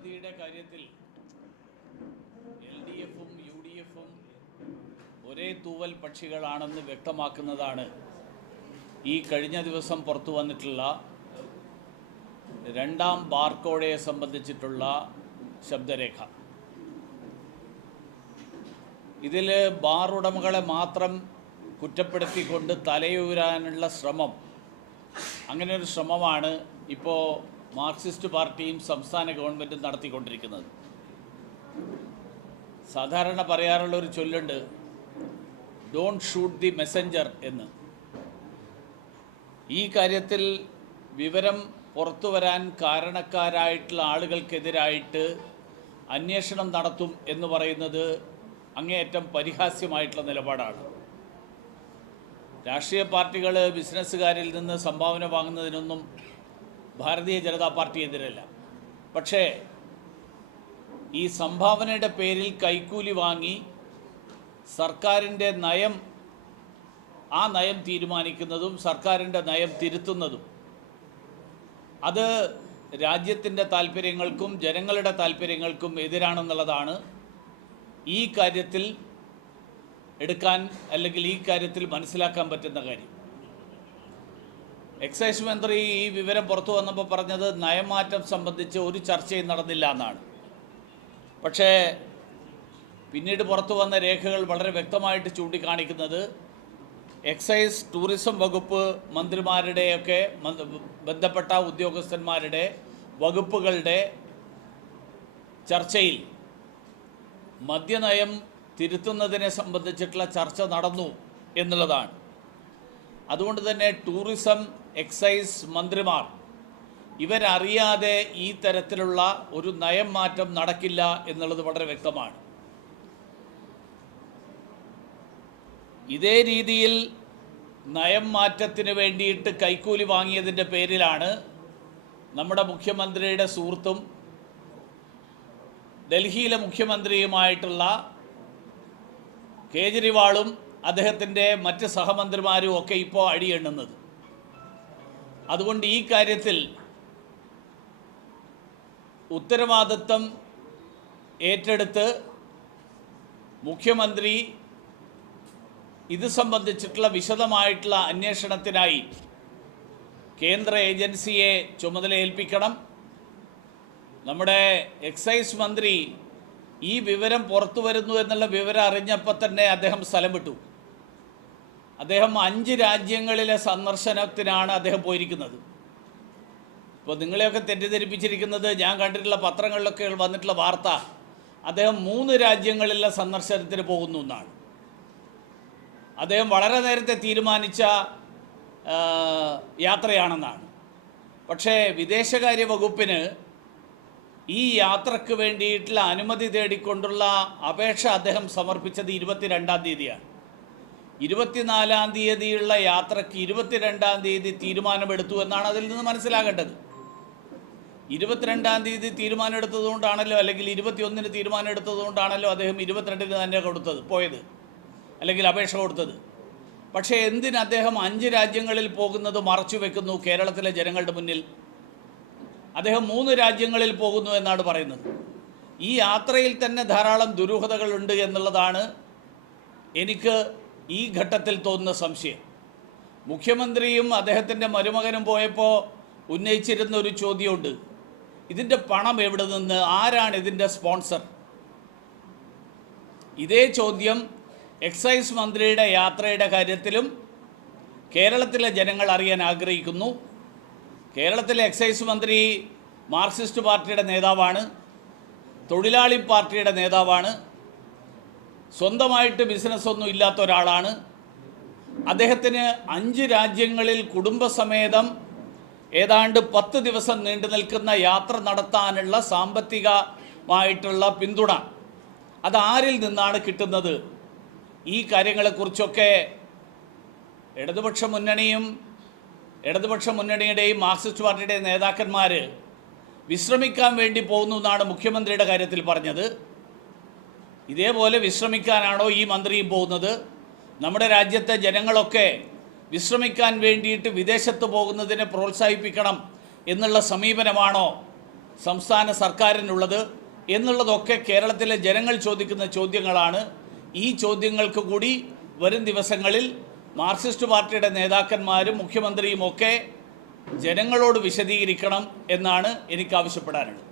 അഴിമതിയുടെ കാര്യത്തിൽ L D എഫും യു ഡി എഫും ഒരേ തൂവൽ പക്ഷികളാണെന്ന് വ്യക്തമാക്കുന്നതാണ് ഈ കഴിഞ്ഞ ദിവസം പുറത്തു വന്നിട്ടുള്ള രണ്ടാം ബാർക്കോഴയെ സംബന്ധിച്ചിട്ടുള്ള ശബ്ദരേഖ. ഇതിൽ ബാർ ഉടമകളെ മാത്രം കുറ്റപ്പെടുത്തിക്കൊണ്ട് തലയൂരാനുള്ള ശ്രമം അങ്ങനെ ഒരു ശ്രമമാണ് ഇപ്പോൾ മാർക്സിസ്റ്റ് പാർട്ടിയും സംസ്ഥാന ഗവൺമെന്റും നടത്തിക്കൊണ്ടിരിക്കുന്നത്. സാധാരണ പറയാറുള്ള ഒരു ചൊല്ലുണ്ട് ഡോണ്ട് ഷൂട്ട് ദി മെസ്സഞ്ചർ എന്ന്. ഈ കാര്യത്തിൽ വിവരം പുറത്തു വരാൻ കാരണക്കാരായിട്ടുള്ള ആളുകൾക്കെതിരായിട്ട് അന്വേഷണം നടത്തും എന്ന് പറയുന്നത് അങ്ങേയറ്റം പരിഹാസ്യമായിട്ടുള്ള നിലപാടാണ്. രാഷ്ട്രീയ പാർട്ടികൾ ബിസിനസ്സുകാരിൽ നിന്ന് സംഭാവന വാങ്ങുന്നതിനൊന്നും ഭാരതീയ ജനതാ പാർട്ടി എതിരല്ല. പക്ഷേ ഈ സംഭാവനയുടെ പേരിൽ കൈക്കൂലി വാങ്ങി സർക്കാരിന്റെ നയം ആ നയം തീരുമാനിക്കുന്നതും സർക്കാരിന്റെ നയം തിരുത്തുന്നതും അത് രാജ്യത്തിന്റെ താല്പര്യങ്ങൾക്കും ജനങ്ങളുടെ താല്പര്യങ്ങൾക്കും എതിരാണെന്നുള്ളതാണ് ഈ കാര്യത്തിൽ എടുക്കാൻ അല്ലെങ്കിൽ ഈ കാര്യത്തിൽ മനസ്സിലാക്കാൻ പറ്റുന്ന കാര്യം. എക്സൈസ് മന്ത്രി ഈ വിവരം പുറത്തു വന്നപ്പോൾ പറഞ്ഞത് നയമാറ്റം സംബന്ധിച്ച് ഒരു ചർച്ചയും നടന്നില്ല എന്നാണ്. പക്ഷേ പിന്നീട് പുറത്തു വന്ന രേഖകൾ വളരെ വ്യക്തമായിട്ട് ചൂണ്ടിക്കാണിക്കുന്നത് എക്സൈസ് ടൂറിസം വകുപ്പ് മന്ത്രിമാരുടെയൊക്കെ ബന്ധപ്പെട്ട ഉദ്യോഗസ്ഥന്മാരുടെ വകുപ്പുകളുടെ ചർച്ചയിൽ മദ്യനയം തിരുത്തുന്നതിനെ സംബന്ധിച്ചിട്ടുള്ള ചർച്ച നടന്നു എന്നുള്ളതാണ്. അതുകൊണ്ട് തന്നെ ടൂറിസം എക്സൈസ് മന്ത്രിമാർ. ഇവരറിയാതെ ഈ തരത്തിലുള്ള ഒരു നയം മാറ്റം നടക്കില്ല എന്നുള്ളത് വളരെ വ്യക്തമാണ്. ഇതേ രീതിയിൽ നയം മാറ്റത്തിന് വേണ്ടിയിട്ട് കൈക്കൂലി വാങ്ങിയതിന്റെ പേരിലാണ് നമ്മുടെ മുഖ്യമന്ത്രിയുടെ സുഹൃത്തും ഡൽഹിയിലെ മുഖ്യമന്ത്രിയുമായിട്ടുള്ള കേജ്രിവാളും അദ്ദേഹത്തിന്റെ മറ്റ് സഹമന്ത്രിമാരും ഒക്കെ ഇപ്പോൾ അടിയെണ്ണുന്നത്. അതുകൊണ്ട് ഈ കാര്യത്തിൽ ഉത്തരവാദിത്വം ഏറ്റെടുത്ത് മുഖ്യമന്ത്രി ഇത് സംബന്ധിച്ചിട്ടുള്ള വിശദമായിട്ടുള്ള അന്വേഷണത്തിനായി കേന്ദ്ര ഏജൻസിയെ ചുമതലയേൽപ്പിക്കണം. നമ്മുടെ എക്സൈസ് മന്ത്രി ഈ വിവരം പുറത്തു വരുന്നു എന്നുള്ള വിവരം അറിഞ്ഞപ്പോൾ തന്നെ അദ്ദേഹം സ്ഥലം വിട്ടു. അദ്ദേഹം അഞ്ച് രാജ്യങ്ങളിലെ സന്ദർശനത്തിനാണ് അദ്ദേഹം പോയിരിക്കുന്നത്. ഇപ്പോൾ നിങ്ങളെയൊക്കെ തെറ്റിദ്ധരിപ്പിച്ചിരിക്കുന്നത് ഞാൻ കണ്ടിട്ടുള്ള പത്രങ്ങളിലൊക്കെ വന്നിട്ടുള്ള വാർത്ത അദ്ദേഹം മൂന്ന് രാജ്യങ്ങളിലെ സന്ദർശനത്തിന് പോകുന്നു എന്നാണ്. അദ്ദേഹം വളരെ നേരത്തെ തീരുമാനിച്ച യാത്രയാണെന്നാണ്. പക്ഷേ വിദേശകാര്യ വകുപ്പിന് ഈ യാത്രയ്ക്ക് വേണ്ടിയിട്ടുള്ള അനുമതി തേടിക്കൊണ്ടുള്ള അപേക്ഷ അദ്ദേഹം സമർപ്പിച്ചത് ഇരുപത്തിരണ്ടാം തീയതിയാണ്. ഇരുപത്തിനാലാം തീയതിയുള്ള യാത്രയ്ക്ക് ഇരുപത്തിരണ്ടാം തീയതി തീരുമാനമെടുത്തു എന്നാണ് അതിൽ നിന്ന് മനസ്സിലാകേണ്ടത്. ഇരുപത്തിരണ്ടാം തീയതി തീരുമാനമെടുത്തതുകൊണ്ടാണല്ലോ അല്ലെങ്കിൽ ഇരുപത്തിയൊന്നിന് തീരുമാനമെടുത്തതുകൊണ്ടാണല്ലോ അദ്ദേഹം ഇരുപത്തിരണ്ടിന് തന്നെ കൊടുത്തത് പോയത് അല്ലെങ്കിൽ അപേക്ഷ കൊടുത്തത്. പക്ഷേ എന്തിന് അദ്ദേഹം അഞ്ച് രാജ്യങ്ങളിൽ പോകുന്നത് മറച്ചു വെക്കുന്നു കേരളത്തിലെ ജനങ്ങളുടെ മുന്നിൽ? അദ്ദേഹം മൂന്ന് രാജ്യങ്ങളിൽ പോകുന്നു എന്നാണ് പറയുന്നത്. ഈ യാത്രയിൽ തന്നെ ധാരാളം ദുരൂഹതകളുണ്ട് എന്നുള്ളതാണ് എനിക്ക് ഈ ഘട്ടത്തിൽ തോന്നുന്ന സംശയം. മുഖ്യമന്ത്രിയും അദ്ദേഹത്തിന്റെ മരുമകനും പോയപ്പോൾ ഉന്നയിച്ചിരുന്ന ഒരു ചോദ്യമുണ്ട്. ഇതിന്റെ പണം എവിടെ നിന്ന് ആരാണ് ഇതിന്റെ സ്പോൺസർ? ഇതേ ചോദ്യം എക്സൈസ് മന്ത്രിയുടെ യാത്രയുടെ കാര്യത്തിലും കേരളത്തിലെ ജനങ്ങൾ അറിയാൻ ആഗ്രഹിക്കുന്നു. കേരളത്തിലെ എക്സൈസ് മന്ത്രി മാർക്സിസ്റ്റ് പാർട്ടിയുടെ നേതാവാണ്. തൊഴിലാളി പാർട്ടിയുടെ നേതാവാണ്. സ്വന്തമായിട്ട് ബിസിനസ്സൊന്നും ഇല്ലാത്ത ഒരാളാണ്. അദ്ദേഹത്തിന് അഞ്ച് രാജ്യങ്ങളിൽ കുടുംബസമേതം ഏതാണ്ട് പത്ത് ദിവസം നീണ്ടു നിൽക്കുന്ന യാത്ര നടത്താനുള്ള സാമ്പത്തികമായിട്ടുള്ള പിന്തുണ. അത് ആരിൽ നിന്നാണ് കിട്ടുന്നത്? ഈ കാര്യങ്ങളെക്കുറിച്ചൊക്കെ ഇടതുപക്ഷ മുന്നണിയും ഇടതുപക്ഷ മുന്നണിയുടെയും മാർക്സിസ്റ്റ് പാർട്ടിയുടെയും നേതാക്കന്മാർ വിശ്രമിക്കാൻ വേണ്ടി പോകുന്നു എന്നാണ് മുഖ്യമന്ത്രിയുടെ കാര്യത്തിൽ പറഞ്ഞത്. ഇതേപോലെ വിശ്രമിക്കാനാണോ ഈ മന്ത്രിയും പോകുന്നത്? നമ്മുടെ രാജ്യത്തെ ജനങ്ങളൊക്കെ വിശ്രമിക്കാൻ വേണ്ടിയിട്ട് വിദേശത്ത് പോകുന്നതിനെ പ്രോത്സാഹിപ്പിക്കണം എന്നുള്ള സമീപനമാണോ സംസ്ഥാന സർക്കാരിനുള്ളത്? എന്നുള്ളതൊക്കെ കേരളത്തിലെ ജനങ്ങൾ ചോദിക്കുന്ന ചോദ്യങ്ങളാണ്. ഈ ചോദ്യങ്ങൾക്ക് കൂടി വരും ദിവസങ്ങളിൽ മാർക്സിസ്റ്റ് പാർട്ടിയുടെ നേതാക്കന്മാരും മുഖ്യമന്ത്രിയും ഒക്കെ ജനങ്ങളോട് വിശദീകരിക്കണം എന്നാണ് എനിക്ക് ആവശ്യപ്പെടാനുള്ളത്